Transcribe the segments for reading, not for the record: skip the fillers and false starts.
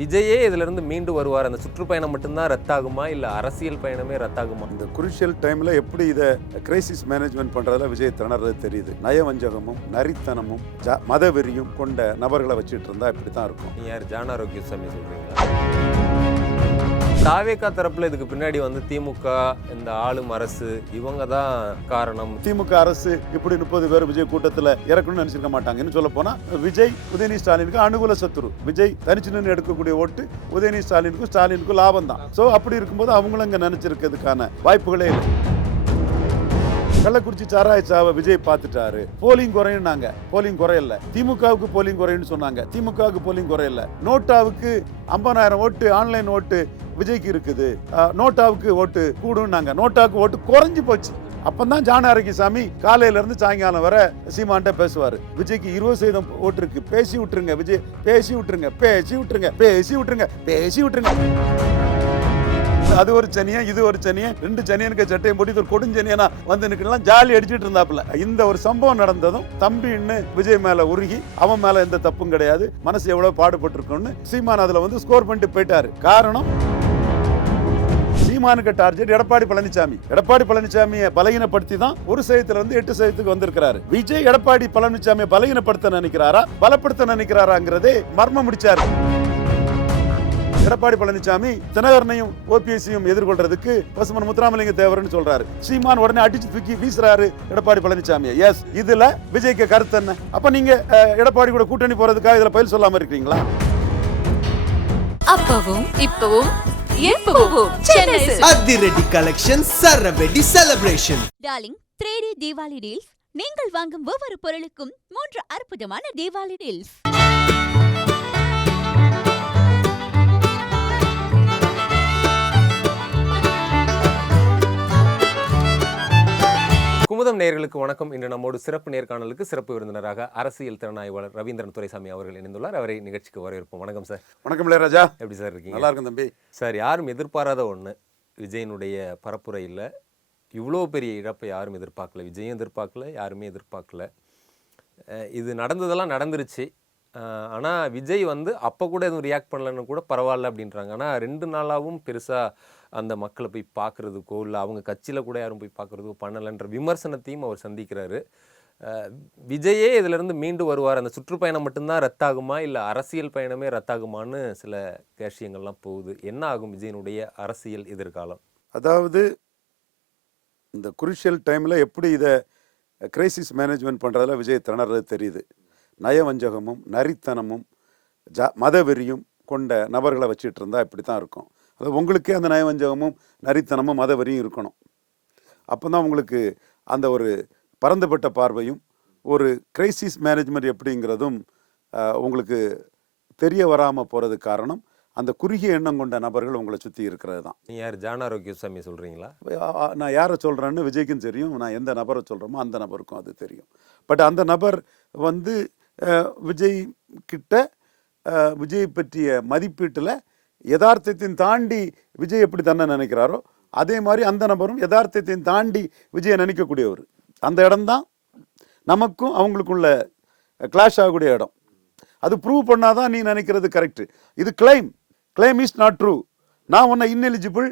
விஜயே இதிலிருந்து மீண்டு வருவார், அந்த சுற்றுப்பயணம் மட்டும்தான் ரத்தாகுமா இல்லை அரசியல் பயணமே ரத்தாகுமா? இந்த குருஷியல் டைம்ல எப்படி இதை கிரைசிஸ் மேனேஜ்மெண்ட் பண்றதுல விஜய் திணறது தெரியுது. நயவஞ்சகமும் நரித்தனமும் மத வெறியும் கொண்ட நபர்களை வச்சுட்டு இருந்தா இப்படித்தான் இருக்கும். நீங்க யார் ஜான் ஆரோக்கியசாமி சொல்றீங்களா? தாவேகா தரப்புல இதுக்கு பின்னாடி வந்து திமுக, இந்த ஆளும் அரசு இவங்க தான் காரணம். திமுக அரசு இப்படி 30 பேர் விஜய் கூட்டத்தில் இறக்கணும்னு நினைச்சிருக்க மாட்டாங்க. இன்னும் சொல்ல போனா விஜய் உதயநிதி ஸ்டாலினுக்கு அனுகூல சத்துரு. விஜய் தனிச்சு நின்று எடுக்கக்கூடிய ஓட்டு உதயநிதி ஸ்டாலினுக்கும் லாபம் தான். ஸோ அப்படி இருக்கும்போது அவங்களும் இங்க நினைச்சிருக்கிறதுக்கான வாய்ப்புகளே இல்லை. கள்ளக்குறிச்சி சாராய சாவை விஜய் பார்த்துட்டாரு. போலிங் குறையினாங்க, போலிங் குறையல. திமுகவுக்கு போலிங் குறைன்னு சொன்னாங்க, திமுகவுக்கு போலிங் குறையல. நோட்டாவுக்கு 50,000 ஓட்டு ஆன்லைன் ஓட்டு விஜய்க்கு இருக்குது, நோட்டாவுக்கு ஓட்டு கூடுனாங்க, நோட்டாவுக்கு ஓட்டு குறைஞ்சு போச்சு. அப்பதான் ஜான் ஆரோக்கியசாமி காலையில இருந்து சாயங்காலம் வர சீமான்ட்ட பேசுவாரு. விஜய்க்கு 20% ஓட்டு இருக்கு, பேசி விட்டுருங்க விஜய், பேசி விட்டுருங்க, பேசி விட்டுருங்க, பேசி விட்டுருங்க, பேசி விட்டுருங்க. அது ஒரு சனியன், இது ஒரு சனியன், 2 சனியனுக்கு சட்டையும் போட்டு ஒரு கொடுஞ்சனியனா வந்து நிக்கலாம் ஜாலி அடிச்சுட்டு இருந்தாப்புல. இந்த ஒரு சம்பவம் நடந்ததும் தம்பின்னு விஜய் மேல உருகி அவன் மேல எந்த தப்பும் கிடையாது, மனசு எவ்வளவு பாடுபட்டு இருக்குன்னு சீமான் அதுல வந்து ஸ்கோர் பண்ணிட்டு போயிட்டாரு. காரணம் சீமானுக்கு டார்கெட் எடப்பாடி பழனிசாமியை பலகீனப்படுத்தி தான் 1% இருந்து 8% வந்திருக்கிறாரு. விஜய் எடப்பாடி பழனிசாமியை பலகீனப்படுத்த நினைக்கிறாரா பலப்படுத்த நினைக்கிறாராங்கிறதே மர்மம் முடிச்சாரு. எடப்பாடி பழனிசாமி தினகரனையும் ஓபிஎஸ்ஸையும் எதிர்கொள்றதுக்கு பசுமன் முத்துராமலிங்க தேவர்னு சொல்றாரு. சீமான் உடனே அடிச்சு தூக்கி வீசுறாரு எடப்பாடி பழனிசாமியை. எஸ், இதுல விஜய்க்கு கருத்து என்ன? அப்ப நீங்க எடப்பாடி கூட கூட்டணி போறதுக்காக இதுல பயில் சொல்லாம இருக்கீங்களா? அப்பவும் இப்பவும் எப்பவும் அதிரடி கலெக்ஷன், சரவெடி celebration. Darling 3D Deepavali deals. நீங்கள் வாங்கும் ஒவ்வொரு பொருளுக்கும் 3 அற்புதமான தீபாவளி டீல்ஸ். குமுதம் நேயர்களுக்கு வணக்கம். இன்று நம்மோடு சிறப்பு நேர்காணலுக்கு சிறப்பு விருந்தினராக அரசியல் திறனாய்வாளர் ரவீந்திரன் துரைசாமி அவர்கள் இணைந்துள்ளார். அவரை நிகழ்ச்சிக்கு வரவேற்போம். வணக்கம் சார். வணக்கம் ராஜா, எப்படி சார் இருக்கீங்க? நல்லா இருக்கும் தம்பி. சார், யாரும் எதிர்பாராத ஒன்று, விஜயனுடைய பரப்புரையில் இவ்வளோ பெரிய இழப்பை யாரும் எதிர்பார்க்கல. விஜயும் எதிர்பார்க்கல, யாருமே எதிர்பார்க்கல. இது நடந்ததெல்லாம் நடந்துருச்சு. ஆனால் விஜய் வந்து அப்போ கூட எதுவும் ரியாக்ட் பண்ணலன்னு கூட பரவாயில்ல அப்படின்றாங்க. ஆனால் 2 நாளாகவும் பெருசாக அந்த மக்களை போய் பார்க்குறதுக்கோ இல்லை அவங்க கட்சியில் கூட யாரும் போய் பார்க்குறதுக்கோ பண்ணலைன்ற விமர்சனத்தையும் அவர் சந்திக்கிறாரு. விஜயே இதிலிருந்து மீண்டு வருவார், அந்த சுற்றுப்பயணம் மட்டும்தான் ரத்தாகுமா இல்லை அரசியல் பயணமே ரத்தாகுமான்னு சில விஷயங்கள்லாம் போகுது. என்ன ஆகும் விஜயனுடைய அரசியல் எதிர்காலம்? அதாவது இந்த குருஷியல் டைமில் எப்படி இதை கிரைசிஸ் மேனேஜ்மெண்ட் பண்ணுறதுல விஜய் திணறது தெரியுது. நயவஞ்சகமும் நரித்தனமும் மத வெறியும் கொண்ட நபர்களை வச்சுட்டு இருந்தால் இப்படி தான் இருக்கும். அது உங்களுக்கே அந்த நயவஞ்சகமும் நரித்தனமும் மத வெறியும் இருக்கணும். அப்போ தான் உங்களுக்கு அந்த ஒரு பரந்துபட்ட பார்வையும் ஒரு கிரைசிஸ் மேனேஜ்மெண்ட் எப்படிங்கிறதும் உங்களுக்கு தெரிய வராமல் போகிறதுக்கு காரணம் அந்த குறுகிய எண்ணம் கொண்ட நபர்கள் உங்களை சுற்றி இருக்கிறது தான். நீங்கள் யார் ஜான் ஆரோக்கியசாமி சொல்கிறீங்களா? நான் யாரை சொல்கிறேன்னு விஜய்க்கும் தெரியும், நான் எந்த நபரை சொல்கிறோமோ அந்த நபருக்கும் அது தெரியும். பட் அந்த நபர் வந்து விஜய் கிட்ட விஜய் பற்றிய மதிப்பீட்டில் யதார்த்தத்தின் தாண்டி விஜய் எப்படி தன்னை நினைக்கிறாரோ அதே மாதிரி அந்த நபரும் யதார்த்தத்தின் தாண்டி விஜயை நினைக்கக்கூடியவர். அந்த இடம்தான் நமக்கும் அவங்களுக்குள்ள கிளாஷ் ஆகக்கூடிய இடம். அது ப்ரூவ் பண்ணாதான் நீ நினைக்கிறது கரெக்டு. இது கிளைம் இஸ் நாட் ட்ரூ. நான் உன்னை இன்எலிஜிபிள்,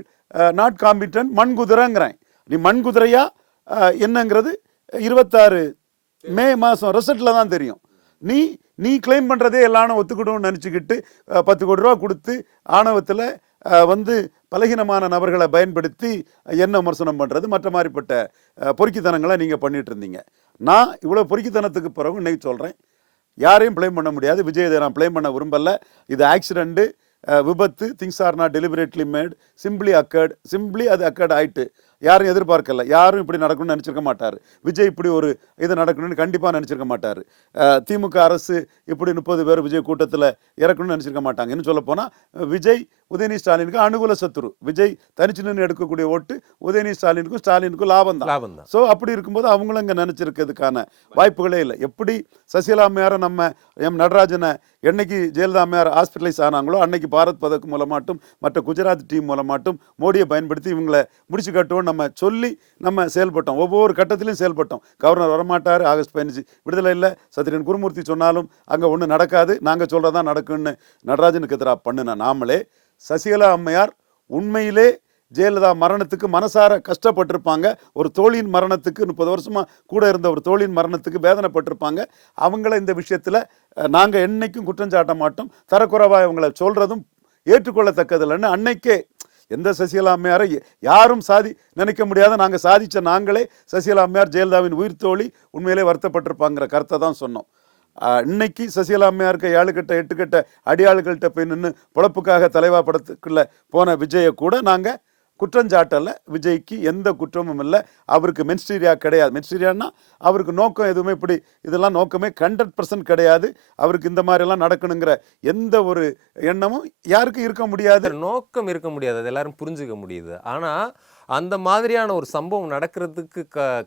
நாட் காம்பிட்டன்ட், மண்குதிரைங்கிறேன். நீ மண்குதிரையா என்னங்கிறது 26 மே மாதம் ரிசல்ட்டில் தான் தெரியும். நீ கிளைம் பண்ணுறதே எல்லாரும் ஒத்துக்கிடும்னு நினச்சிக்கிட்டு 10 கோடி ரூபா கொடுத்து ஆணவத்தில் வந்து பலகீனமான நபர்களை பயன்படுத்தி என்ன விமர்சனம் பண்ணுறது மற்ற மாதிரிப்பட்ட பொறுக்கித்தனங்களை நீங்கள் பண்ணிட்டு இருந்தீங்க. நான் இவ்வளோ பொறுக்கித்தனத்துக்கு பிறகு இன்னைக்கு சொல்கிறேன், யாரையும் ப்ளேம் பண்ண முடியாது. விஜய் இதை நான் ப்ளேம் பண்ண விரும்பலை. இது ஆக்சிடெண்ட்டு, விபத்து, things are not deliberately made, simply அது அக்கர்ட் ஆயிட்டு. யாரும் எதிர்பார்க்கல, யாரும் இப்படி நடக்கணும்னு நினச்சிருக்க மாட்டார். விஜய் இப்படி ஒரு இது நடக்கணும்னு கண்டிப்பாக நினச்சிருக்க மாட்டார். திமுக அரசு இப்படி 30 பேர் விஜய் கூட்டத்தில் இறக்கணும்னு நினச்சிருக்க மாட்டாங்க. இன்னும் சொல்ல போனால் விஜய் உதயநிதி ஸ்டாலினுக்கு அனுகூல சத்துரு. விஜய் தனிச்சு நின்று எடுக்கக்கூடிய ஓட்டு உதயநிதி ஸ்டாலினுக்கும் லாபம் தான். ஸோ அப்படி இருக்கும்போது அவங்களும் இங்கே நினச்சிருக்கிறதுக்கான வாய்ப்புகளே இல்லை. எப்படி சசிகலா அம்மையாரை நம்ம நடராஜனை என்னைக்கு ஜெயலலிதா அம்மையார் ஹாஸ்பிட்டலைஸ் ஆனாங்களோ அன்னைக்கு பாரத் பதக் மூலமாட்டும் மற்ற குஜராத் டீம் மூலமாட்டும் மோடியை பயன்படுத்தி இவங்களை முடிச்சு கட்டுவோம் நம்ம சொல்லி நம்ம செயல்பட்டோம். ஒவ்வொரு கட்டத்திலையும் செயல்பட்டோம். கவர்னர் வரமாட்டார், ஆகஸ்ட் 15 விடுதலை இல்லை, சத்யன் குருமூர்த்தி சொன்னாலும் அங்கே ஒன்றும் நடக்காது, நாங்கள் சொல்கிறதான் நடக்குன்னு நடராஜனுக்கு எதிராக பண்ணின நாமளே சசிகலா அம்மையார் உண்மையிலே ஜெயலலிதா மரணத்துக்கு மனசார கஷ்டப்பட்டிருப்பாங்க. ஒரு தோழியின் மரணத்துக்கு 30 வருஷமா கூட இருந்த ஒரு தோழியின் மரணத்துக்கு வேதனைப்பட்டிருப்பாங்க. அவங்கள இந்த விஷயத்தில் நாங்கள் என்னைக்கும் குற்றம் சாட்ட மாட்டோம். தரக்குறைவாக அவங்கள சொல்கிறதும் ஏற்றுக்கொள்ளத்தக்கதில்லைன்னு அன்னைக்கே எந்த சசிகலா அம்மையாரை யாரும் நினைக்க முடியாத நாங்கள் சாதித்த நாங்களே சசிகலா அம்மையார் ஜெயலலிதாவின் உயிர் தோழி உண்மையிலே வருத்தப்பட்டிருப்பாங்கிற கருத்தை தான் சொன்னோம். இன்னைக்கு சசிகலா அம்மையாருக்கு 7 கட்ட 8 கட்ட அடியாளுகள்கிட்ட போய் நின்று பொழப்புக்காக தலைவா படத்துக்குள்ள போன விஜயை கூட நாங்கள் குற்றஞ்சாட்டலை. விஜய்க்கு எந்த குற்றமும் இல்லை. அவருக்கு மென்ஸ்டீரியா கிடையாது. மென்ஸ்டீரியான்னா அவருக்கு நோக்கம் எதுவுமே இதெல்லாம் நோக்கமே 100% கிடையாது. அவருக்கு இந்த மாதிரிலாம் நடக்கணுங்கிற எந்த ஒரு எண்ணமும் யாருக்கும் இருக்க முடியாது. நோக்கம் இருக்க முடியாது, அது எல்லாரும் புரிஞ்சுக்க முடியுது. ஆனால் அந்த மாதிரியான ஒரு சம்பவம் நடக்கிறதுக்கு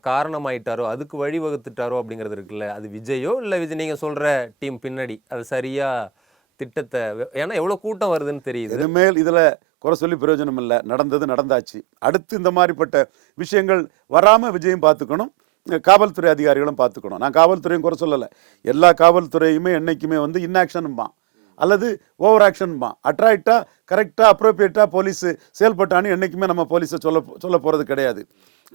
காரணமாயிட்டாரோ, அதுக்கு வழிவகுத்துட்டாரோ அப்படிங்கிறது இருக்குல்ல, அது விஜயோ இல்லை விஜய் நீங்கள் சொல்கிற டீம் பின்னாடி அது சரியாக திட்டத்தை, ஏன்னா எவ்வளோ கூட்டம் வருதுன்னு தெரியுது. இனிமேல் இதில் குறை சொல்லி பிரயோஜனம் இல்லை. நடந்தது நடந்தாச்சு. அடுத்து இந்த மாதிரிப்பட்ட விஷயங்கள் வராமல் விஜயம் பார்த்துக்கணும், காவல்துறை அதிகாரிகளும் பார்த்துக்கணும். நான் காவல்துறையும் குறை சொல்லலை. எல்லா காவல்துறையுமே என்னைக்குமே இன்ஆக்ஷனும்பான் அல்லது ஓவர் ஆக்ஷன்பான். அட்ராக்டாக கரெக்டாக அப்ரோப்ரியேட்டாக போலீஸ் செயல்பட்டான்னு என்றைக்குமே நம்ம போலீஸை சொல்ல போகிறது கிடையாது.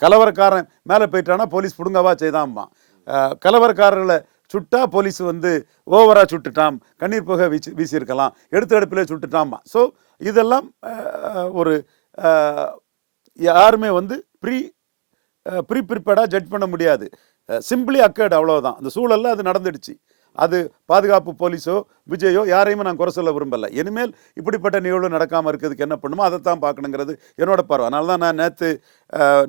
கலவரக்காரன் மேலே போயிட்டானா போலீஸ் பிடுங்கவா செய்தான்பான். கலவரக்காரர்களை சுட்டா போலீஸ் ஓவராக சுட்டுட்டான், கண்ணீர் புகை வீசியிருக்கலாம், எடுத்த அடுப்பிலே சுட்டுட்டான்பான். ஸோ இதெல்லாம் ஒரு யாருமே ப்ரிப்பேர்டாக ஜட்ஜ் பண்ண முடியாது. சிம்பிளி அக்கர்டு, அவ்வளோதான். அந்த சூழலில் அது நடந்துடுச்சு. அது பாதுகாப்பு போலீஸோ விஜயோ யாரையுமே நான் குறை சொல்ல விரும்பலை. இனிமேல் இப்படிப்பட்ட நிகழ்வு நடக்காமல் இருக்கிறதுக்கு என்ன பண்ணுமோ அதைத்தான் பார்க்கணுங்கிறது என்னோட பார்வை. அதனால தான் நான் நேற்று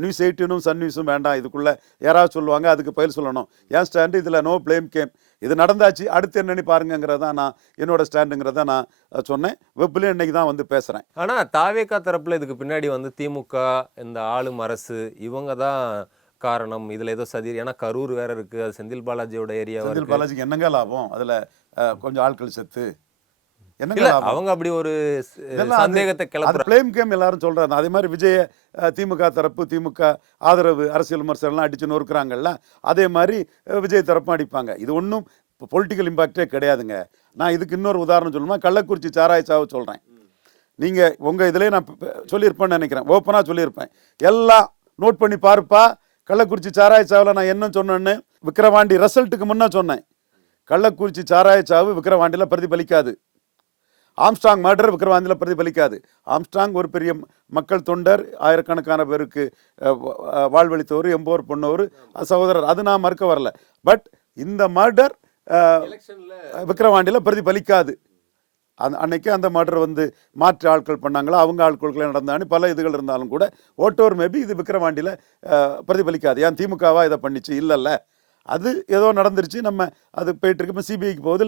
நியூஸ் 18 சன் நியூஸும் வேண்டாம், இதுக்குள்ளே யாராவது சொல்லுவாங்க அதுக்கு பதில் சொல்லணும். என் ஸ்டாண்டு இதில் நோ பிளேம் கேம். இது நடந்தாச்சு, அடுத்து என்னன்னு பாருங்கிறதா நான் என்னோட ஸ்டாண்டுங்கிறத நான் சொன்னேன். வெப்லேயும் இன்னைக்கு தான் பேசுகிறேன். ஆனால் தாவேகா தரப்பில் இதுக்கு பின்னாடி திமுக, இந்த ஆளும் அரசு, இவங்க தான் காரணம். இதுல ஏதோ சதி, ஏன்னா கரூர் வேற இருக்கு, அது செந்தில் பாலாஜியோட ஏரியா. செந்தில் பாலாஜிக்கு என்னங்க லாபம் அதுல? கொஞ்சம் ஆட்கள் செத்து இல்ல, அவங்க அப்படி ஒரு சந்தேகத்தை கிளப்புறாங்க. பிளேம் கேம் எல்லாரும் சொல்றாங்க. அதே மாதிரி விஜய திமுக தரப்பு, திமுக ஆதரவு அரசியல் விமர்சனம்லாம் அடிச்சு நொறுக்குறாங்கல்ல, அதே மாதிரி விஜய் தரப்பும் அடிப்பாங்க. இது ஒன்றும் பொலிட்டிக்கல் இம்பாக்டே கிடையாதுங்க. நான் இதுக்கு இன்னொரு உதாரணம் சொல்லணும்னா கள்ளக்குறிச்சி சாராய சாவை சொல்றேன். நீங்க உங்க இதுலயே நான் சொல்லியிருப்பேன்னு நினைக்கிறேன், ஓப்பனா சொல்லியிருப்பேன். எல்லாம் நோட் பண்ணி பாருப்பா. கள்ளக்குறிச்சி சாராய சாவில் நான் என்ன சொன்னேன்னு விக்கிரவாண்டி ரிசல்ட்டுக்கு முன்னே சொன்னேன். கள்ளக்குறிச்சி சாராய சாவு விக்கிரவாண்டியில் பிரதிபலிக்காது. ஆம்ஸ்ட்ராங் மர்டர் விக்கிரவாண்டியில் பிரதிபலிக்காது. ஆம்ஸ்ட்ராங் ஒரு பெரிய மக்கள் தொண்டர், ஆயிரக்கணக்கான பேருக்கு வாழ்வழித்தவர், எம்போர் பொண்ணவர், சகோதரர், அது நான் மறுக்க வரல. பட் இந்த மர்டர் விக்கிரவாண்டியில் பிரதிபலிக்காது. அன்னைக்கு அந்த மர்டர் மாற்று ஆட்கள் பண்ணாங்களா, அவங்க ஆட்களுக்குள்ளே நடந்தான்னு பல இதுகள் இருந்தாலும் கூட ஓட்டோர் மேபி இது விக்கிரவாண்டியில் பிரதிபலிக்காது. ஏன் திமுகவா இதை பண்ணிச்சு? இல்லைல்ல, அது ஏதோ நடந்துருச்சு, நம்ம அது போயிட்டு இருக்கு. இப்போ சிபிஐக்கு போகுது,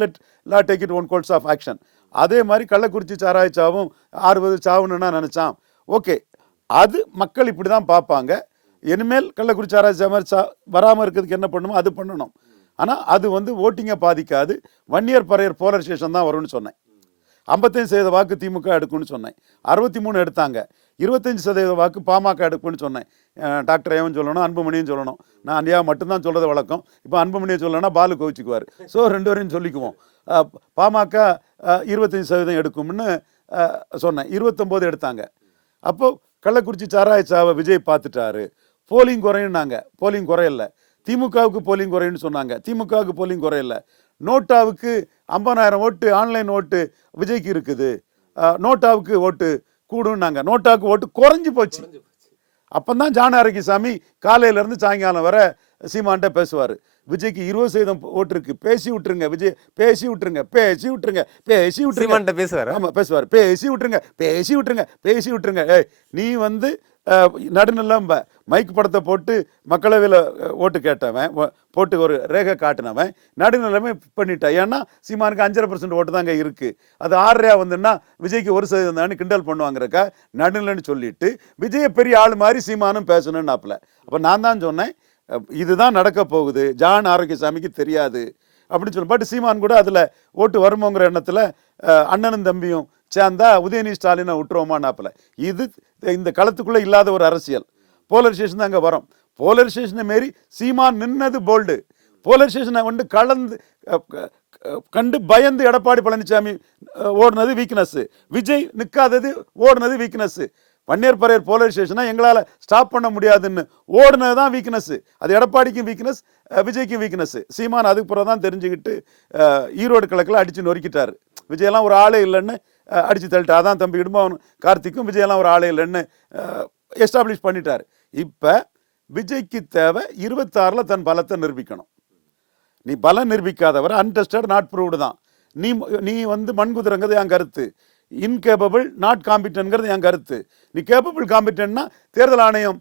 law take it own course of action. அதே மாதிரி கள்ளக்குறிச்சி சாராய சாவும் 60 சாவுன்னு நினச்சான். ஓகே, அது மக்கள் இப்படி தான் பார்ப்பாங்க. இனிமேல் கள்ளக்குறிச்சி சாராய சா மாதிரி வராமல் இருக்கிறதுக்கு என்ன பண்ணணுமோ அது பண்ணணும். ஆனால் அது ஓட்டிங்கை பாதிக்காது. வன்னியர் பறையர் போலரைசேஷன் தான் வரும்னு சொன்னேன். 55% வாக்கு திமுக எடுக்கும்னு சொன்னேன். 63 எடுத்தாங்க. 25% வாக்கு பாமக எடுக்கும்னு சொன்னேன். டாக்டர் ஏவன் சொல்லணும், அன்புமணியும் சொல்லணும். நான் அன்றையா மட்டும்தான் சொல்கிறது வழக்கம். இப்போ அன்புமணியை சொல்லணும்னா பாலு கோவிச்சுக்குவார். ஸோ 2 பேரையும் சொல்லிக்குவோம். பாமக 25% எடுக்கும்னு சொன்னேன். 29 எடுத்தாங்க. அப்போது கள்ளக்குறிச்சி சாராய சாவை விஜய் பார்த்துட்டாரு. போலிங் குறையுன்னாங்க, போலிங் குறையல. திமுகவுக்கு போலிங் குறையுன்னு சொன்னாங்க, திமுகவுக்கு போலிங் குறையல. நோட்டாவுக்கு 50,000 ஓட்டு ஆன்லைன் ஓட்டு விஜய்க்கு இருக்குது, நோட்டாவுக்கு ஓட்டு கூடுன்னாங்க. நோட்டாவுக்கு ஓட்டு குறைஞ்சி போச்சு. அப்பந்தான் ஜான ஆரோக்கியசாமி காலையிலேருந்து சாயங்காலம் வர சீமான்ட்ட பேசுவார். விஜய்க்கு 20% ஓட்டு இருக்கு, பேசி விட்டுருங்க விஜய், பேசி விட்டுருங்க, பேசி விட்டுருங்க, பேசி விட்டுருங்க பேசுவார். ஆமாம் பேசுவார். பேசி விட்டுருங்க, பேசி விட்டுருங்க, பேசி விட்டுருங்க. ஏய், நீ நடுநிலம் மைக் படத்தை போட்டு மக்களவையில் ஓட்டு கேட்டவன் போட்டு ஒரு ரேகை காட்டினவன் நடுநிலைமை பண்ணிட்டான். ஏன்னா சீமானுக்கு 5.5% ஓட்டு தாங்க இருக்குது. அது 6 வந்துன்னா விஜய்க்கு 1% தான் கிண்டல் பண்ணுவாங்கிறக்கா நடுநிலைன்னு சொல்லிட்டு விஜயை பெரிய ஆள் மாதிரி சீமானும் பேசணும்னாப்புல. அப்போ நான் தான் சொன்னேன் இதுதான் நடக்க போகுது, ஜான் ஆரோக்கியசாமிக்கு தெரியாது அப்படின்னு சொல்லி. பட் சீமான் கூட அதில் ஓட்டு வருமோங்கிற எண்ணத்தில் அண்ணனும் தம்பியும் சேர்ந்தா உதயநிதி ஸ்டாலினை விட்டுருவோமானாப்புல. இது இந்த களத்துக்குள்ளே இல்லாத ஒரு அரசியல். போலரைசேஷன் தான் அங்கே வரும். போலரைசேஷனை மாரி சீமான் நின்னது போல்டு. போலரைசேஷனை வந்து கண்டு பயந்து எடப்பாடி பழனிசாமி ஓடுனது வீக்னஸ், விஜய் நிற்காதது ஓடுனது வீக்னஸ். வன்னியர் பரையர் போலரைசேஷனா எங்களால் ஸ்டாப் பண்ண முடியாதுன்னு ஓடுனது தான் வீக்னஸ். அது எடப்பாடிக்கும் வீக்னஸ், விஜய்க்கும் வீக்னஸ். சீமான் அதுக்கு பிறகு தான் தெரிஞ்சுக்கிட்டு ஈரோடு கிழக்கில் அடித்து நொறுக்கிட்டார். விஜயெல்லாம் ஒரு ஆளே இல்லைன்னு அடித்து தள்ளிட்டு, அதான் தம்பி இடும்பவன் கார்த்திக்கும் விஜயெல்லாம் ஒரு ஆளே இல்லைன்னு எஸ்டாப்ளிஷ் பண்ணிட்டார். இப்போ விஜய்க்கு தேவை 26 தன் பலத்தை நிரூபிக்கணும். நீ பலம் நிரூபிக்காதவர் அன்டெஸ்டட் நாட் ப்ரூவ்டு தான். நீ வந்து மண்குதிரங்கிறது என் கருத்து. இன்கேபபிள் நாட் காம்பிட்டன்ங்கிறது என் கருத்து. நீ கேபபிள் காம்பிட்டன்னா தேர்தல் ஆணையம்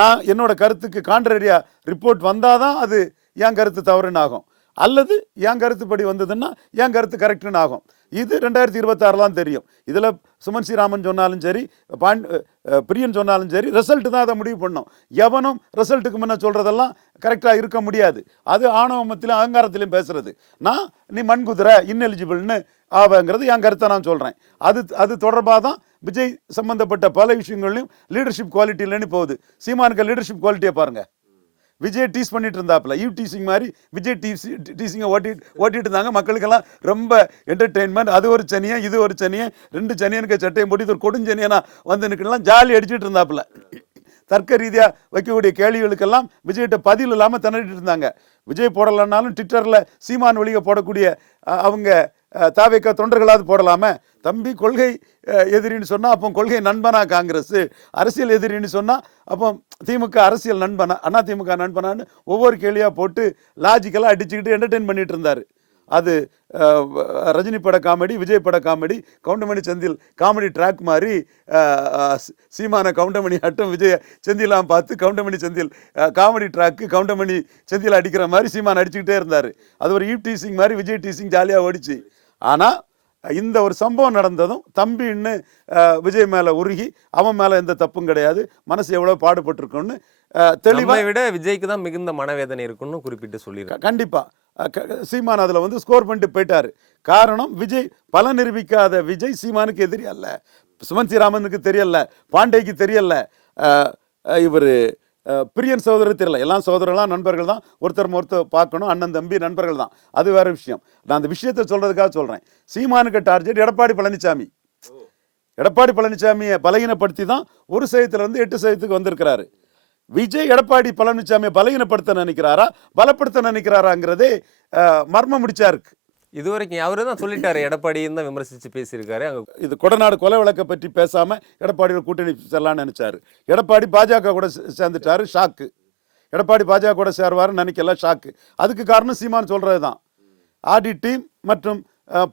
நான் என்னோட கருத்துக்கு கான்ட்ரரியா ரிப்போர்ட் வந்தால் தான் அது என் கருத்து தவறுன்னு ஆகும், அல்லது என் கருத்துப்படி வந்ததுன்னா என் கருத்து கரெக்டுன்னு ஆகும். இது 2026 தெரியும். இதில் சுமன் ஸ்ரீராமன் சொன்னாலும் சரி, பிரியன் சொன்னாலும் சரி, ரிசல்ட் தான் அதை முடிவு பண்ணோம். எவனும் ரிசல்ட்டுக்கு முன்னே சொல்கிறதெல்லாம் கரெக்டாக இருக்க முடியாது. அது ஆணவமத்திலும் அகங்காரத்திலையும் பேசுறது. நீ மண்குதிரை இன்எலிஜிபிள்னு ஆவங்கிறது என் கருத்தை நான் சொல்கிறேன். அது தொடர்பாக தான் விஜய் சம்பந்தப்பட்ட பல விஷயங்கள்லையும் லீடர்ஷிப் குவாலிட்டி இல்லைன்னு போகுது. சீமானுக்கு லீடர்ஷிப் குவாலிட்டியை பாருங்கள். விஜய் டீஸ் பண்ணிட்டு இருந்தாப்புல, யூ டீசிங் மாதிரி விஜய் டீசிங்கை ஓட்டிட்டு இருந்தாங்க. மக்களுக்கெல்லாம் ரொம்ப என்டர்டெயின்மெண்ட். அது ஒரு சனியன், இது ஒரு சனியன், 2 சனியனுக்கு சட்டையும் போட்டு இது ஒரு கொடுஞ்சனியனா வந்து நிற்கலாம் ஜாலி அடிச்சுட்டு இருந்தாப்புல. தர்க்க ரீதியாக வைக்கக்கூடிய கேள்விகளுக்கெல்லாம் விஜய்கிட்ட பதில் இல்லாமல் திணறிட்டு இருந்தாங்க. விஜய் போடலைன்னாலும் ட்விட்டரில் சீமான் வழியை போடக்கூடிய அவங்க தாவேக்கா தொண்டர்களாவது போடலாமே. தம்பி கொள்கை எதிரின்னு சொன்னால் அப்போ கொள்கை நண்பனா காங்கிரஸ், அரசியல் எதிரின்னு சொன்னால் அப்போ திமுக அரசியல் நண்பனா, அண்ணா திமுக நண்பனான்னு ஒவ்வொரு கேள்வியாக போட்டு லாஜிக்கலாக அடிச்சுக்கிட்டு என்டர்டெயின் பண்ணிட்டு இருந்தார். அது ரஜினி பட காமெடி, விஜய் பட comedy, Goundamani Senthil comedy track மாதிரி சீமான கவுண்டமணி ஆட்டம் விஜய் செந்திலாம் பார்த்து கவுண்டமணி செந்தில் காமெடி ட்ராக்கு கவுண்டமணி செந்தில் அடிக்கிற மாதிரி சீமான் அடிச்சுக்கிட்டே இருந்தார். அது ஒரு ஈவ் டீசிங் மாதிரி விஜய் டீசிங் ஜாலியாக ஓடிச்சு. ஆனால் இந்த ஒரு சம்பவம் நடந்ததும் தம்பின்னு விஜய் மேலே உருகி அவன் மேலே எந்த தப்பும் கிடையாது, மனசு எவ்வளோ பாடுபட்டிருக்குன்னு தெளிவாக விட விஜய்க்கு தான் மிகுந்த மனவேதனை இருக்குன்னு குறிப்பிட்டு சொல்லியிருக்காங்க. கண்டிப்பாக சீமான் அதில் வந்து ஸ்கோர் பண்ணிட்டு போயிட்டார். காரணம் விஜய் பல நிரூபிக்காத விஜய் சீமானுக்கு எதிரி அல்ல, சுமன் ஸ்ரீராமனுக்கு தெரியல, பாண்டேக்கு தெரியல, இவர் பிரியன் சகோதரர் தெரியல. எல்லாம் சகோதரர்களாம் நண்பர்கள் தான், ஒருத்தர் பார்க்கணும், அண்ணன் தம்பி நண்பர்கள் தான், அது வேற விஷயம். நான் அந்த விஷயத்தை சொல்றதுக்காக சொல்றேன். சீமானுக்கு டார்கெட் எடப்பாடி பழனிசாமி. எடப்பாடி பழனிசாமியை பலகீனப்படுத்தி தான் 1% 8% வந்திருக்கிறாரு. விஜய் எடப்பாடி பழனிசாமியை பலகீனப்படுத்த நினைக்கிறாரா பலப்படுத்த நினைக்கிறாராங்கிறதே மர்மம் முடிச்சா இருக்கு. இதுவரைக்கும் அவரு தான் சொல்லிட்டாரு, எடப்பாடியும் தான் விமர்சித்து பேசியிருக்காரு. அங்கே இது கொடநாடு கொலை வழக்கை பற்றி பேசாமல் எடப்பாடியோட கூட்டணி செல்லலான்னு நினைச்சாரு. எடப்பாடி பாஜக கூட சேர்ந்துட்டாரு, ஷாக்கு. எடப்பாடி பாஜக கூட சேருவாருன்னு நினைக்கல, ஷாக்கு. அதுக்கு காரணம் சீமான் சொல்கிறது தான். ஆடி டீம் மற்றும்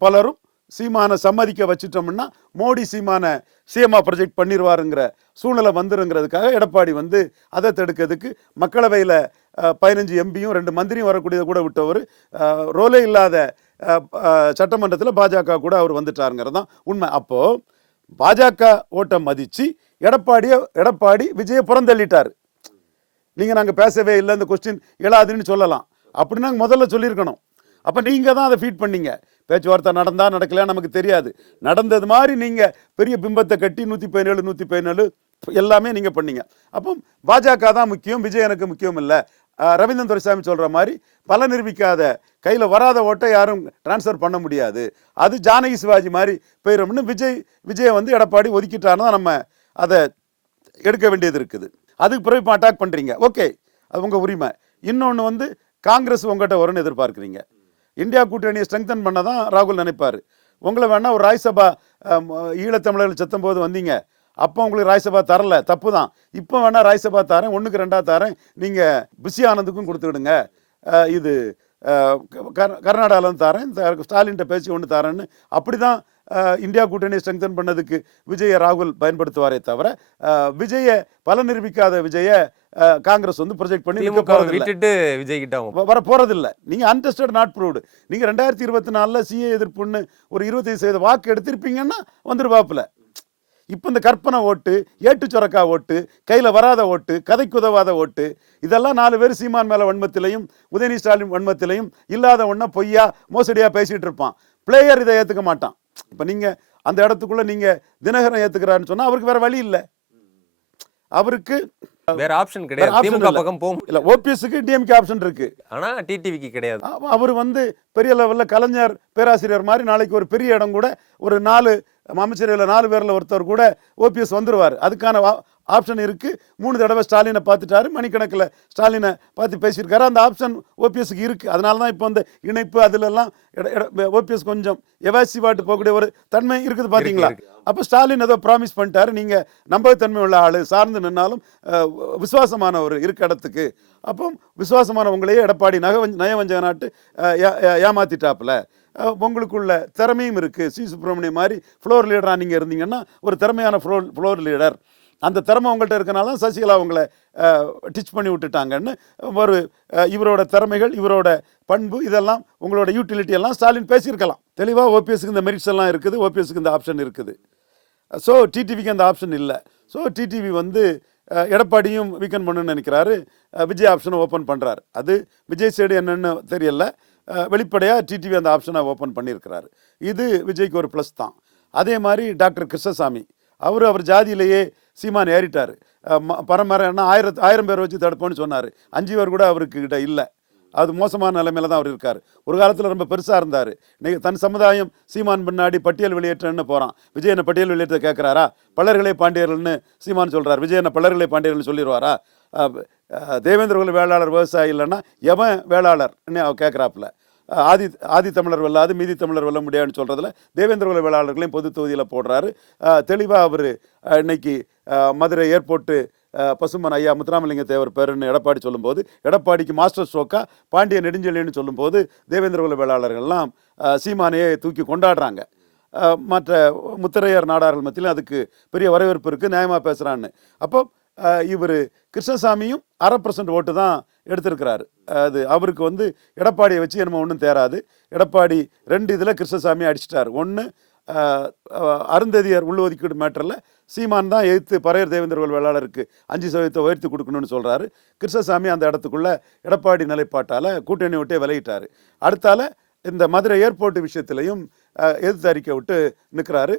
பலரும் சீமானை சம்மதிக்க வச்சுட்டோம்னா மோடி சீமானை சிஎம்ஆ ப்ரொஜெக்ட் பண்ணிடுவாருங்கிற சூழ்நிலை வந்துருங்கிறதுக்காக எடப்பாடி வந்து அதை தடுக்கிறதுக்கு மக்களவையில் 15 எம்பியும் 2 மந்திரியும் வரக்கூடியதை கூட விட்டவர், ரோலே இல்லாத சட்டமன்றத்தில் பாஜக கூட அவர் வந்துட்டாருங்கிறது தான் உண்மை. அப்போது பாஜக ஓட்டை மதித்து எடப்பாடி விஜயை புறந்தள்ளிட்டார். நீங்கள் நாங்கள் பேசவே இல்லை, இந்த கொஸ்டின் எழாதுன்னு சொல்லலாம். அப்படி நாங்கள் முதல்ல சொல்லியிருக்கணும். அப்போ நீங்கள் தான் அதை ஃபீட் பண்ணீங்க. பேச்சுவார்த்தை நடந்தா நடக்கலையா நமக்கு தெரியாது. நடந்தது மாதிரி நீங்கள் பெரிய பிம்பத்தை கட்டி 117 எல்லாமே நீங்கள் பண்ணீங்க. அப்போ பாஜக தான் முக்கியம், விஜய் எனக்கு முக்கியம் இல்லை. ரவீந்திரன் துரைசாமி சொல்கிற மாதிரி பல நிரூபிக்காத கையில் வராத ஓட்டை யாரும் டிரான்ஸ்ஃபர் பண்ண முடியாது, அது ஜானகி சிவாஜி மாதிரி போயிடும்னு விஜயை வந்து எடப்பாடி ஒதுக்கிட்டான்னு தான் நம்ம அதை எடுக்க வேண்டியது இருக்குது. அதுக்கு பிறகு இப்போ அட்டாக் பண்ணுறீங்க, ஓகே, அது உங்கள் உரிமை. இன்னொன்று வந்து காங்கிரஸ் உங்கள்கிட்ட வரும்னு எதிர்பார்க்குறீங்க. இந்தியா கூட்டணியை ஸ்ட்ரெங்தன் பண்ண தான் ராகுல் நினைப்பார். உங்களை வேணால் ஒரு ராஜ்சபா ஈழத்தமிழர்கள் செத்தும் போது வந்தீங்க, அப்போ உங்களுக்கு ராஜ்சபா தரல, தப்பு தான். இப்போ வேணால் ராஜ்சபா தரேன், 1க்கு 2 தரேன், நீங்கள் பிசி ஆனந்துக்கும் கொடுத்துக்கிடுங்க, இது கர்நாடகாவிலேருந்து தரேன், ஸ்டாலின்கிட்ட பேசி 1 தரேன்னு அப்படி தான் இந்தியா கூட்டணியை ஸ்ட்ரெங்தன் பண்ணதுக்கு விஜயை ராகுல் பயன்படுத்துவாரே தவிர விஜயை பல நிரூபிக்காத விஜயை காங்கிரஸ் வந்து ப்ரொஜெக்ட் பண்ணி விட்டுட்டு விஜய் கிட்ட வர போறதில்ல. நீங்க அன்டெஸ்டட் நாட் ப்ரூவ்டு. நீங்க 2024 சிஏ எதிர்ப்புன்னு ஒரு 25% வாக்கு எடுத்திருப்பீங்கன்னா வந்துருவாப்புல. இப்போ இந்த கற்பனை ஓட்டு, ஏட்டு சொரக்கா ஓட்டு, கையில் வராத ஓட்டு, கதைக்கு உதவாத ஓட்டு, இதெல்லாம் 4 பேர் சீமான் மேலே வன்மத்திலையும் உதயநிதி ஸ்டாலின் வன்மத்திலையும் இல்லாத ஒன்றா பொய்யா மோசடியாக பேசிகிட்டு இருப்பான். பிளேயர் இதை ஏற்றுக்க மாட்டான். இப்போ நீங்கள் அந்த இடத்துக்குள்ளே நீங்கள் தினகரன் ஏற்றுக்கிறாருன்னு சொன்னால் அவருக்கு வேறு வழி இல்லை. அவருக்கு வேற ஆப்ஷன் கிடையாது. திமுக பக்கம் போகும் இல்ல, ஓபிஎஸ்க்கு டிஎம்கே ஆப்ஷன் இருக்கு, ஆனா டிடிவிக்கு கிடையாது. அவர் வந்து பெரிய லெவலில் கலைஞர் பேராசிரியர் மாதிரி நாளைக்கு ஒரு பெரிய இடம் கூட ஒரு 4 அமைச்சர்களில் 4 பேரில் ஒருத்தர் கூட ஓபிஎஸ் வந்துருவார். அதுக்கான ஆப்ஷன் இருக்கு. 3 தடவை ஸ்டாலினை பார்த்துட்டாரு, மணிக்கணக்கில் ஸ்டாலினை பார்த்து பேசியிருக்காரு. அந்த ஆப்ஷன் ஓபிஎஸ்க்கு இருக்கு. அதனால தான் இப்போ அந்த இணைப்பு அதுலெல்லாம் ஓபிஎஸ் கொஞ்சம் எவாசிவாட்டு போகக்கூடிய ஒரு தன்மை இருக்குது பார்த்தீங்களா. அப்போ ஸ்டாலின் ஏதோ ப்ராமிஸ் பண்ணிட்டாரு, நீங்கள் நம்பகத்தன்மை உள்ள ஆள், சார்ந்து நின்னாலும் விசுவாசமானவர் இருக்க இடத்துக்கு. அப்போ விசுவாசமானவங்களையே எடப்பாடி நயவஞ்சக நாட்டு ஏமாத்திட்டாப்புல. உங்களுக்குள்ள திறமையும் இருக்குது. சி சுப்பிரமணியம் மாதிரி ஃப்ளோர் லீடராக நீங்கள் இருந்தீங்கன்னா ஒரு திறமையான ஃப்ளோர் லீடர். அந்த திறமை உங்கள்கிட்ட இருக்கனால தான் சசிகலா உங்களை டிச் பண்ணி விட்டுட்டாங்கன்னு ஒரு இவரோட திறமைகள், இவரோட பண்பு, இதெல்லாம் உங்களோட யூட்டிலிட்டி எல்லாம் ஸ்டாலின் பேசியிருக்கலாம். தெளிவாக ஓபிஎஸ்க்கு இந்த மெரிட்ஸ் எல்லாம் இருக்குது, ஓபிஎஸ்க்கு இந்த ஆப்ஷன் இருக்குது. ஸோ டிடிவிக்கு அந்த ஆப்ஷன் இல்லை. ஸோ டிடிவி வந்து எடப்பாடியும் வீக்கெண்ட் பண்ணுன்னு நினைக்கிறாரு, விஜய் ஆப்ஷனை ஓப்பன் பண்ணுறாரு. அது விஜய் சைடு என்னன்னு தெரியல, வெளிப்படையாக டிடிவி அந்த ஆப்ஷனை ஓப்பன் பண்ணியிருக்கிறாரு. இது விஜய்க்கு ஒரு ப்ளஸ் தான். அதே மாதிரி டாக்டர் கிருஷ்ணசாமி அவர் ஜாதியிலேயே சீமான் ஏறிட்டார். பரம்பரைன்னா 1000 பேர் வச்சு தடுப்போன்னு சொன்னார். 5 பேர் கூட அவருக்கு கிட்ட இல்லை. அது மோசமான நிலைமையில தான் அவர் இருக்கார். ஒரு காலத்தில் ரொம்ப பெருசாக இருந்தார். இன்னைக்கு தன் சமுதாயம் சீமான் பின்னாடி பட்டியல் வெளியேற்றன்னு போகிறான். விஜய் என்ன பட்டியல் வெளியேற்ற கேட்குறாரா? பல்லர்களே பாண்டியர்கள்னு சீமான் சொல்கிறார். விஜய் என்ன பல்லர்களே பாண்டியர்கள்னு சொல்லிடுவாரா? தேவேந்திர குல வேளாளர் விவசாயி இல்லைன்னா எவன் வேளாளர்னு அவர் கேட்குறாப்புல. ஆதி தமிழர் வெல்லாது மீதி தமிழர் வெல்ல முடியாதுன்னு சொல்கிறதுல தேவேந்திர குல வேளாளர்களையும் பொது தொகுதியில் போடுறாரு. தெளிவாக அவர் இன்னைக்கு மதுரை ஏர்போர்ட்டு பசுமன் ஐயா முத்துராமலிங்க தேவர் பேருன்னு எடப்பாடி சொல்லும்போது, எடப்பாடிக்கு மாஸ்டர் ஸ்ட்ரோக்கா பாண்டிய நெடுஞ்செழியன்னு சொல்லும்போது தேவேந்திர குல வேளாளர்கள்லாம் சீமானையே தூக்கி கொண்டாடுறாங்க. மற்ற முத்திரையர் நாடார்கள் மத்தியிலும் அதுக்கு பெரிய வரவேற்பு இருக்குது, நியாயமாக பேசுகிறான்னு. அப்போ இவர் கிருஷ்ணசாமியும் 1/2% ஓட்டு தான் எடுத்திருக்கிறாரு. அது அவருக்கு வந்து எடப்பாடியை வச்சு என்னமோ ஒன்றும் தேராது. எடப்பாடி 2 இதில் கிருஷ்ணசாமி அடிச்சிட்டார். 1 அருந்ததியர் உள்ளொதுக்கீடு மேட்டரில் சீமான் தான் எதிர்த்து பறையர் தேவேந்திர வேளாளருக்கு 5% உயர்த்தி கொடுக்கணும்னு சொல்கிறாரு. கிருஷ்ணசாமி அந்த இடத்துக்குள்ளே எடப்பாடி நிலைப்பாட்டால் கூட்டணி விட்டே விலகிட்டார். அடுத்தால இந்த மதுரை ஏர்போர்ட் விஷயத்திலையும் எதிர்த்து அறிக்கை விட்டு நிற்கிறாரு.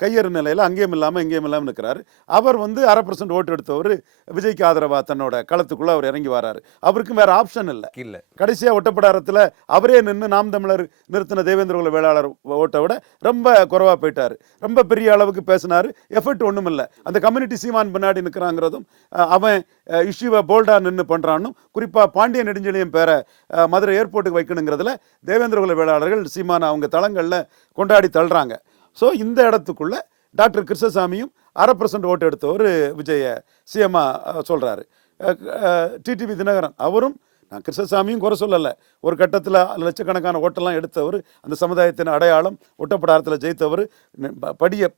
கையறு நிலையில் அங்கேயும் இல்லாமல் இங்கேயும் இல்லாமல் நிற்கிறாரு. அவர் வந்து 1/2% ஓட்டு எடுத்தவர் விஜய்க்கு ஆதரவாக தன்னோட களத்துக்குள்ளே அவர் இறங்கி வராரு. அவருக்கும் வேறு ஆப்ஷன் இல்லை. கடைசியாக ஒட்டப்படாரத்தில் அவரே நின்று நாம் தமிழர் நிறுத்தின தேவேந்திர குல வேளாளர் ஓட்டை விட ரொம்ப குறைவாக போயிட்டார். ரொம்ப பெரிய அளவுக்கு பேசினார். எஃபர்ட் ஒன்றும் இல்லை. அந்த கம்யூனிட்டி சீமான் பின்னாடி நிற்கிறாங்கிறதும் அவன் இஷ்யூவை போல்டாக நின்று பண்ணுறான்னு, குறிப்பாக பாண்டிய நெடுஞ்செழியன் பேரை மதுரை ஏர்போர்ட்டுக்கு வைக்கணுங்கிறதுல தேவேந்திர குல வேளாளர்கள் சீமான் அவங்க தளங்களில் கொண்டாடி தள்ளுறாங்க. ஸோ இந்த இடத்துக்குள்ள டாக்டர் கிருஷ்ணசாமியும் 1/2% ஓட்டு எடுத்தவர் விஜய சிஎம்மா சொல்கிறாரு. டிடிவி தினகரன் அவரும், நான் கிருஷ்ணசாமியும் குறை சொல்லலை, ஒரு கட்டத்தில் லட்சக்கணக்கான ஓட்டெல்லாம் எடுத்தவர், அந்த சமுதாயத்தின் அடையாளம், ஒட்டப்படாரத்தில் ஜெயித்தவர்,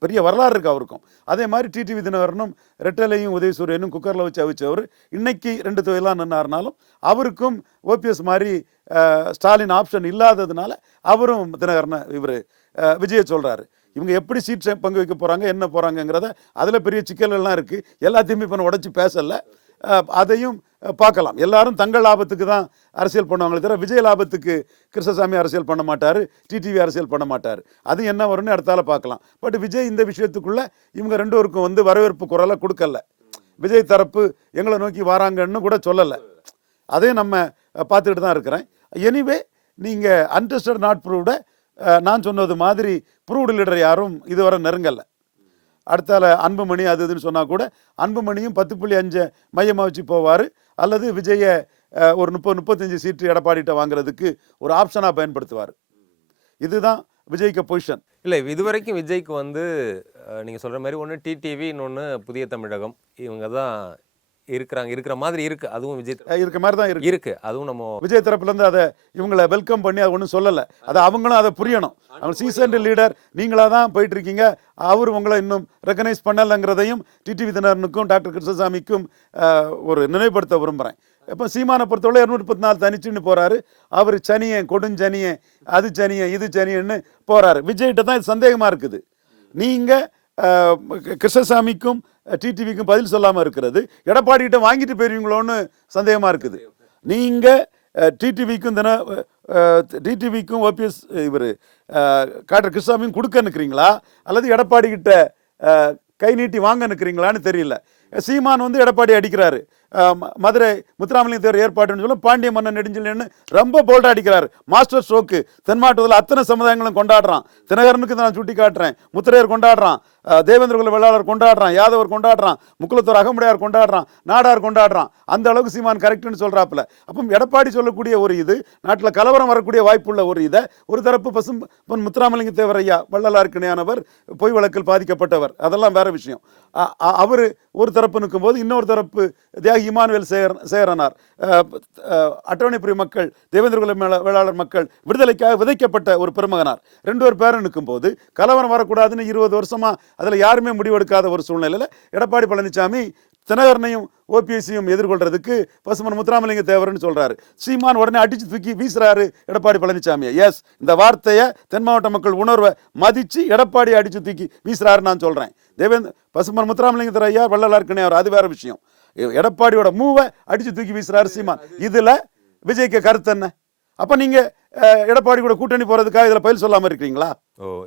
பெரிய வரலாறு இருக்குது அவருக்கும். அதே மாதிரி டிடிவி தினகரனும் ரெட்டலையும் உதயசூரியனும் குக்கரில் வச்சு அவிச்சவர். இன்னைக்கு 2 தொகையெல்லாம் நின்னாருனாலும் அவருக்கும் ஓபிஎஸ் மாதிரி ஸ்டாலின் ஆப்ஷன் இல்லாததுனால அவரும் தினகரனை இவர் விஜயை சொல்கிறாரு. இவங்க எப்படி சீட் பங்கு வைக்க போகிறாங்க, என்ன போகிறாங்கங்கிறத அதில் பெரிய சிக்கல்கள்லாம் இருக்குது. எல்லாத்தையுமே இப்போ உடச்சி பேசலை, அதையும் பார்க்கலாம். எல்லாரும் தங்கள் லாபத்துக்கு தான் அரசியல் பண்ணுவாங்களே தவிர விஜய் லாபத்துக்கு கிருஷ்ணசாமி அரசியல் பண்ண மாட்டார், டிடிவி அரசியல் பண்ண மாட்டார். அது என்ன வரும்னு அடுத்தால பார்க்கலாம். பட் விஜய் இந்த விஷயத்துக்குள்ளே இவங்க 2 பேருக்கும் வந்து வரவேற்பு குரலை கொடுக்கல. விஜய் தரப்பு எங்களை நோக்கி வராங்கன்னு கூட சொல்லலை. அதையும் நம்ம பார்த்துக்கிட்டு தான் இருக்கிறேன். எனிவே நீங்கள் அன்டெஸ்டட் நாட் ப்ரூவ்டை நான் சொன்னது மாதிரி ப்ரூவ்டு லீடர் யாரும் இதுவரை நெருங்கலை. அடுத்தால அன்புமணி அது இதுன்னு சொன்னால் கூட அன்புமணியும் 10.5 மையமாக வச்சு போவார், அல்லது விஜயை ஒரு 30-35 சீட்டு எடப்பாடிட்ட வாங்குறதுக்கு ஒரு ஆப்ஷனாக பயன்படுத்துவார். இதுதான் விஜய்க்கு பொசிஷன். இல்லை, இதுவரைக்கும் விஜய்க்கு வந்து நீங்கள் சொல்கிற மாதிரி ஒன்று டிடிவி, இன்னொன்று புதிய தமிழகம், இவங்க தான் இருக்கிற மாதிரி இருக்கு. அதுவும் விஜய் இருக்க மாதிரி தான் இருக்கு. இருக்கு. அதுவும் நம்ம விஜய் தரப்புலேருந்து அதை இவங்களை வெல்கம் பண்ணி அதை ஒன்றும் சொல்லலை. அதை அவங்களும் அதை புரியணும். அவங்க சீசன்டு லீடர் நீங்களாக தான் போயிட்டு இருக்கீங்க, அவர் உங்களை இன்னும் ரெக்கனைஸ் பண்ணலைங்கிறதையும் டிடிவி தினகரனுக்கும் டாக்டர் கிருஷ்ணசாமிக்கும் ஒரு நினைவுபடுத்த விரும்புகிறேன். இப்போ சீமானை பொறுத்தவரை 234 தனிச்சுன்னு போகிறாரு. அவர் சனியன், கொடுஞ்சனியன், அது சனியன், இது சனியன்னு போகிறாரு. விஜய்கிட்ட தான் இது சந்தேகமாக இருக்குது. நீங்கள் கிருஷ்ணசாமிக்கும் டிடிவிக்கும் பதில் சொல்லாமல் இருக்கிறது எடப்பாடிகிட்ட வாங்கிட்டு போயிருவீங்களோன்னு சந்தேகமாக இருக்குது. நீங்கள் டிடிவிக்கும் ஓபிஎஸ் இவர் டாக்டர் கிருஷ்ணசாமியும் கொடுக்க நிற்கிறீங்களா அல்லது எடப்பாடி கிட்ட கை நீட்டி வாங்க நிற்கிறீங்களான்னு தெரியல. சீமான் வந்து எடப்பாடி அடிக்கிறாரு. மதுரை முத்துராமலிங்க தேவர் ஏற்பாடுன்னு சொல்ல பாண்டிய மன்னன் நெடுஞ்செழியன்னு ரொம்ப போல்டாக அடிக்கிறாரு. மாஸ்டர் ஸ்ட்ரோக்கு தென் மாவட்டத்தில் அத்தனை சமுதாயங்களும் கொண்டாடுறான். தினகரனுக்கு நான் சுட்டி காட்டுறேன். முத்திரையர் கொண்டாடுறான், தேவேந்திர குல வேளாளர் கொண்டாடுறான், யாதவர் கொண்டாடுறான், முக்குலத்தோர் அகமுடையார் கொண்டாடுறான், நாடார் கொண்டாடுறான். அந்த அளவுக்கு சீமான் கரெக்ட்னு சொல்றாப்புல. அப்போ எடப்பாடி சொல்லக்கூடிய ஒரு இது நாட்டில் கலவரம் வரக்கூடிய வாய்ப்புள்ள ஒரு இதை ஒரு தரப்பு முத்துராமலிங்க தேவர் ஐயா வள்ளலாருக்கு இணையானவர், பொய் வழக்கில் பாதிக்கப்பட்டவர், அதெல்லாம் வேற விஷயம். அவர் ஒரு தரப்பு நிற்கும்போது இன்னொரு தரப்பு தியாகி இமானுவேல் சேகரனார், அட்டவணைப்புரி மக்கள், தேவேந்திர குல வேளாளர் மக்கள் விடுதலைக்காக விதைக்கப்பட்ட ஒரு பெருமகனார், 2 பேரும் நிற்கும்போது கலவரம் வரக்கூடாதுன்னு 20 வருஷமா அதில் யாருமே முடிவெடுக்காத ஒரு சூழ்நிலையில் எடப்பாடி பழனிசாமி தினகரனையும் ஓபிஎஸ்சியும் எதிர்கொள்றதுக்கு பசுமன் முத்துராமலிங்க தேவர்னு சொல்றாரு. சீமான் உடனே அடிச்சு தூக்கி வீசுறாரு எடப்பாடி பழனிசாமியை. எஸ், இந்த வார்த்தையை தென் மாவட்ட மக்கள் உணர்வை மதிச்சு எடப்பாடி அடிச்சு தூக்கி வீசுறாரு நான் சொல்றேன். பசுமன் முத்துராமலிங்க தேவர் ஐயா வள்ளலாருக்கு இணையார், அது வேற விஷயம். எடப்பாடியோட மூவை அடிச்சு தூக்கி வீசுறாரு சீமான். இதுல விஜய்க்கு கருத்து என்ன? அப்ப நீங்க எடப்பாடி கூட கூட்டணி போறதுக்காக இதுல பதில் சொல்லாம இருக்கீங்களா?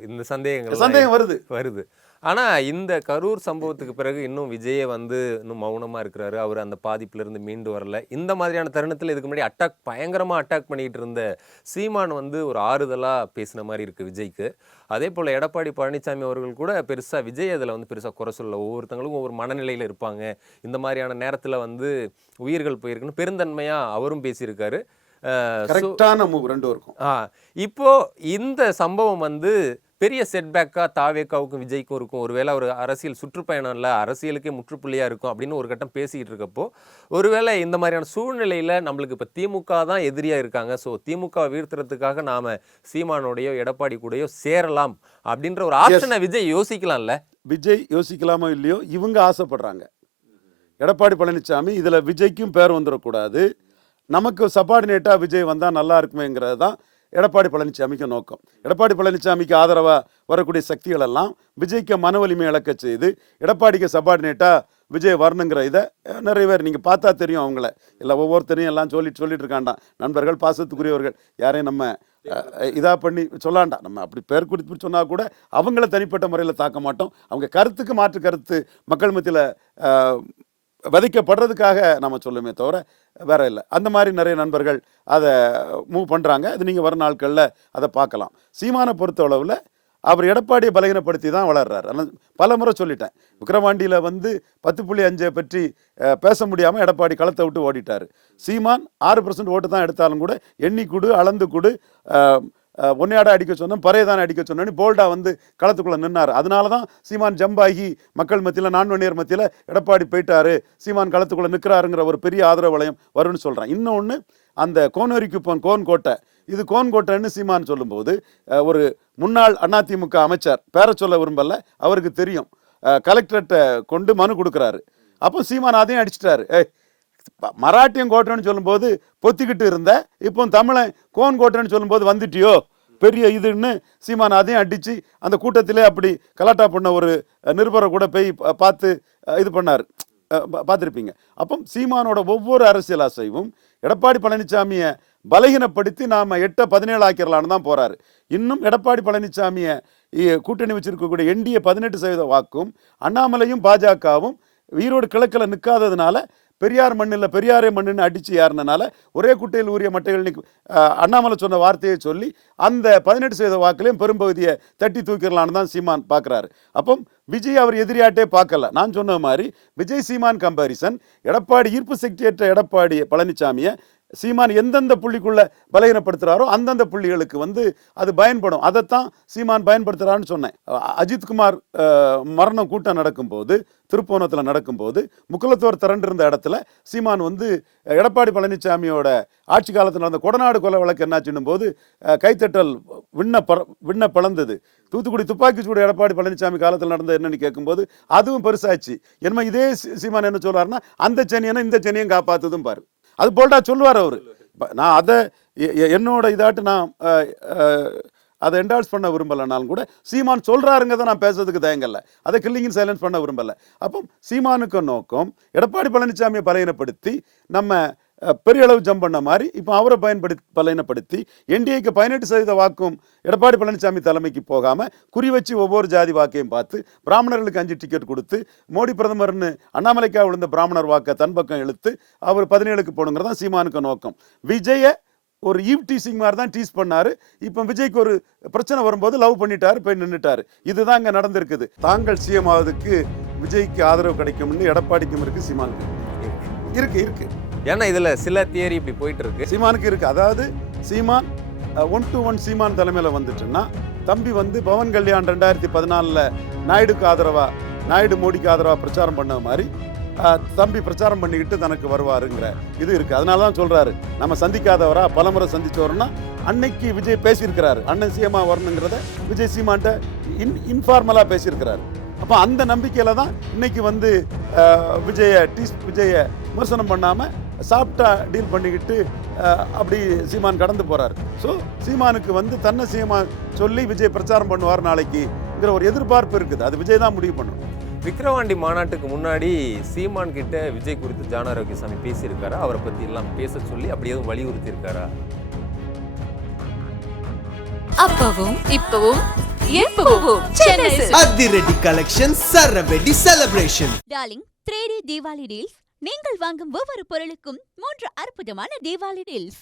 இந்த சந்தேகம் வருது. ஆனா இந்த கரூர் சம்பவத்துக்கு பிறகு இன்னும் விஜயை வந்து இன்னும் மௌனமா இருக்கிறாரு. அவர் அந்த பாதிப்புல இருந்து மீண்டு வரல. இந்த மாதிரியான தருணத்தில் இதுக்கு முன்னாடி பயங்கரமா அட்டாக் பண்ணிட்டு இருந்த சீமான் வந்து ஒரு ஆறுதலா பேசின மாதிரி இருக்கு விஜய்க்கு. அதே போல எடப்பாடி பழனிசாமி அவர்கள் கூட பெருசா விஜய் அதில் வந்து பெருசா குறை சொல்ல. ஒவ்வொருத்தங்களும் ஒவ்வொரு மனநிலையில இருப்பாங்க. இந்த மாதிரியான நேரத்துல வந்து உயிர்கள் போயிருக்குன்னு பெருந்தன்மையா அவரும் பேசியிருக்காரு. கரெக்டான மூவ் ரெண்டும் இருக்கும். இப்போ இந்த சம்பவம் வந்து பெரிய செட்பேக்கா தாவேக்காவுக்கும் விஜய்க்கும் இருக்கும். ஒருவேளை ஒரு அரசியல் சுற்றுப்பயணம் இல்லை, அரசியலுக்கே முற்றுப்புள்ளியா இருக்கும் அப்படின்னு ஒரு கட்டம் பேசிக்கிட்டு இருக்கப்போ, ஒருவேளை இந்த மாதிரியான சூழ்நிலையில நம்மளுக்கு இப்போ திமுக தான் எதிரியா இருக்காங்க, ஸோ திமுக வீழ்த்துறதுக்காக நாம சீமானோடையோ எடப்பாடி கூடயோ சேரலாம் அப்படின்ற ஒரு ஆப்ஷனை விஜய் யோசிக்கலாம்ல. விஜய் யோசிக்கலாமோ இல்லையோ, இவங்க ஆசைப்படுறாங்க. எடப்பாடி பழனிசாமி இதுல விஜய்க்கும் பேர் வந்துடக்கூடாது, நமக்கு சப்பார்டினேட்டாக விஜய் வந்தால் நல்லா இருக்குமேங்கிறது தான் எடப்பாடி பழனிசாமிக்கு நோக்கம். எடப்பாடி பழனிசாமிக்கு ஆதரவாக வரக்கூடிய சக்திகள் எல்லாம் விஜய்க்கு மன வலிமை இழக்க செய்து எடப்பாடிக்கு சப்பார்டினேட்டாக விஜய் வரணுங்கிற இதை நிறைய பேர் நீங்கள் பார்த்தா தெரியும். அவங்கள இல்லை ஒவ்வொருத்தரையும் எல்லாம் சொல்லிட்டு இருக்காண்டாம். நண்பர்கள், பாசத்துக்குரியவர்கள், யாரையும் நம்ம இதாக பண்ணி சொல்லாண்டாம். நம்ம அப்படி பேர் குறித்து சொன்னால் கூட அவங்கள தனிப்பட்ட முறையில் தாக்க மாட்டோம். அவங்க கருத்துக்கு மாற்று கருத்து மக்கள் மத்தியில் விதைக்கப்படுறதுக்காக நம்ம சொல்லுமே தவிர வேற இல்லை. அந்த மாதிரி நிறைய நண்பர்கள் அதை மூவ் பண்ணுறாங்க. அது நீங்கள் வர நாட்களில் அதை பார்க்கலாம். சீமானை பொறுத்த அளவில் அவர் எடப்பாடியை பலகீனப்படுத்தி தான் வளர்றாரு. ஆனால் பல முறை சொல்லிட்டேன், விக்கிரவாண்டியில் வந்து 10.5 பற்றி பேச முடியாமல் எடப்பாடி களத்தை விட்டு ஓடிட்டார். சீமான் 6% ஓட்டு தான் எடுத்தாலும் கூட எண்ணி கொடு, அளந்து கொடு, ஒன்னையாட அடிக்க சொன்னோம், பறையதானே அடிக்க சொன்னோன்னு போல்டாக வந்து களத்துக்குள்ளே நின்னார். அதனால தான் சீமான் ஜம்பாகி மக்கள் மத்தியில், நான்வணியர் மத்தியில் எடப்பாடி போயிட்டாரு, சீமான் களத்துக்குள்ளே நிற்கிறாருங்கிற ஒரு பெரிய ஆதரவு வளையம் வரும்னு சொல்கிறேன். இன்னொன்று, அந்த கோனேரிக்கு கோன் கோட்டை, இது கோன் கோட்டைன்னு சீமான் சொல்லும்போது ஒரு முன்னாள் அதிமுக அமைச்சர், பேரை சொல்ல விரும்பல, அவருக்கு தெரியும், கலெக்டரேட்டை கொண்டு மனு கொடுக்குறாரு. அப்போ சீமான் அதையும் அடிச்சிட்டாரு. மராட்டியம் கோட்டைன்னு சொல்லும்போது பொத்திக்கிட்டு இருந்த, இப்போ தமிழன் கோன் கோட்டைன்னு சொல்லும்போது வந்துட்டியோ பெரிய இதுன்னு சீமான் அதையும் அடித்து அந்த கூட்டத்திலே அப்படி கலாட்டா பண்ண ஒரு நிருபரை கூட போய் பார்த்து இது பண்ணார், பார்த்துருப்பீங்க. அப்போ சீமானோட ஒவ்வொரு அரசியல் அசைவும் எடப்பாடி பழனிசாமியை பலகீனப்படுத்தி நாம் 8-17 ஆக்கிடலான்னு தான் போகிறாரு. இன்னும் எடப்பாடி பழனிசாமியை கூட்டணி வச்சிருக்கக்கூடிய என்டிஏ 18% வாக்கும் அண்ணாமலையும் பாஜகவும் ஈரோடு கிழக்கில் நிற்காததுனால பெரியார் மண்ணில் பெரியாரே மண்ணுன்னு அடித்து ஏறினால ஒரே குட்டையில் ஊறிய மட்டைகள் அண்ணாமலை சொன்ன வார்த்தையை சொல்லி அந்த 18% வாக்குலையும் பெரும்பகுதியை தட்டி தூக்கிடலான்னு தான் சீமான் பார்க்குறாரு. அப்போ விஜய் அவர் எதிரியாட்டே பார்க்கல. நான் சொன்ன மாதிரி விஜய் சீமான் கம்பாரிசன், எடப்பாடி ஈர்ப்பு சக்தியற்ற எடப்பாடி பழனிசாமியை சீமான் எந்தெந்த புள்ளிக்குள்ள பலகீனப்படுத்துறாரோ அந்தந்த புள்ளிகளுக்கு வந்து அது பயன்படும். அதைத்தான் சீமான் பயன்படுத்துறாருன்னு சொன்னேன். அஜித்குமார் மரணம் கூட்டம் நடக்கும்போது, திருப்போணத்தில் நடக்கும்போது, முக்குலத்தோர் திரண்டிருந்த இடத்துல சீமான் வந்து எடப்பாடி பழனிசாமியோட ஆட்சி காலத்தில் நடந்த கொடநாடு கொலை வழக்கு என்னாச்சுன்னும் போது கைத்தட்டல் விண்ண பிளந்தது. தூத்துக்குடி துப்பாக்கி சூடு எடப்பாடி பழனிசாமி காலத்தில் நடந்த என்னன்னு கேட்கும்போது அதுவும் பெருசாச்சு. என்ன இதே சீமான் என்ன சொல்றாருன்னா, அந்த சனியனை இந்த சனியும் காப்பாத்துதும் பாரு. அது போல்டா சொல்லுவார் அவரு. நான் அதை என்னோட இதாட்டு நான் அதை என்டால்ஸ் பண்ண விரும்பலைனாலும் கூட சீமான் சொல்றாருங்கிறத நான் பேசுறதுக்கு தயங்கல்ல. அதை கில்லிங் சைலன்ஸ் பண்ண விரும்பல. அப்போ சீமானுக்கு நோக்கம் எடப்பாடி பழனிசாமியை பலகீனப்படுத்தி நம்ம பெரிய அளவு ஜம்ப் பண்ண மாதிரி இப்போ அவரை பலகீனப்படுத்தி என்டிஏக்கு 18% வாக்கும் எடப்பாடி பழனிசாமி தலைமைக்கு போகாம குறி வச்சு ஒவ்வொரு ஜாதி வாக்கையும் பார்த்து பிராமணர்களுக்கு 5 டிக்கெட் கொடுத்து மோடி பிரதமர்னு அண்ணாமலைக்கா விழுந்த பிராமணர் வாக்கை தன் பக்கம் இழுத்து அவர் 17க்கு போகணுங்கிறதான் சீமானுக்கு நோக்கம். விஜய ஒரு ஈவ் டீசிங் மாதிரி தான் டீஸ் பண்ணாரு. இப்போ விஜய்க்கு ஒரு பிரச்சனை வரும்போது லவ் பண்ணிட்டாரு, போய் நின்றுட்டாரு. இதுதான் இங்கே நடந்திருக்குது. தாங்கள் சிஎம் ஆவதுக்கு விஜய்க்கு ஆதரவு கிடைக்கும்னு எடப்பாடிக்கும் இருக்கு, சீமானுக்கு இருக்கு. ஏன்னா இதுல சில தியரி இப்படி போயிட்டு இருக்கு. சீமானுக்கு இருக்கு. அதாவது சீமான் 1-to-1 சீமான் தலைமையில வந்துட்டுன்னா தம்பி வந்து பவன் கல்யாண் 2014 நாயுடுக்கு ஆதரவா, நாயுடு மோடிக்கு ஆதரவா பிரச்சாரம் பண்ண மாதிரி தம்பி பிரச்சாரம் பண்ணிக்கிட்டு தனக்கு வருவாருங்கிற இது இருக்கு. அதனால தான் சொல்றாரு, நம்ம சந்திக்காதவரா பலமுறை சந்திச்சவர்னா அன்னைக்கு விஜய் பேசியிருக்கிறாரு, அண்ணன் சிஎம்மா வரணுங்கிறத விஜய் சீமான்ட்ட இன்ஃபார்மலா பேசியிருக்கிறாரு. அப்போ அந்த நம்பிக்கையில தான் இன்னைக்கு வந்து விஜய விமர்சனம் பண்ணாம சாப்பிட்டா டீல் பண்ணிக்கிட்டு அப்படி சீமான் கடந்து போறாரு. ஸோ சீமானுக்கு வந்து தன்னை சீமா சொல்லி விஜய் பிரச்சாரம் பண்ணுவார் நாளைக்குங்கிற ஒரு எதிர்பார்ப்பு இருக்குது. அது விஜய் தான் முடிவு பண்ணணும். விக்கிரவாண்டி மாநாட்டுக்கு முன்னாடி சீமான் கிட்ட விஜய் குறித்து ஜான் ஆரோக்கியசாமி பேசியிருக்காரா? அவரை பத்தி எல்லாம் பேச சொல்லி அப்படி எதுவும் வலியுறுத்தி இருக்காரா? அப்பவும் இப்பவும் எப்பவும் சென்னை அதிரடி கலெக்ஷன் சரவெடி celebration. Darling 3D Deepavali deals. நீங்கள் வாங்கும் ஒவ்வொரு பொருளுக்கும் 3 அற்புதமான தீபாவளி டீல்ஸ்.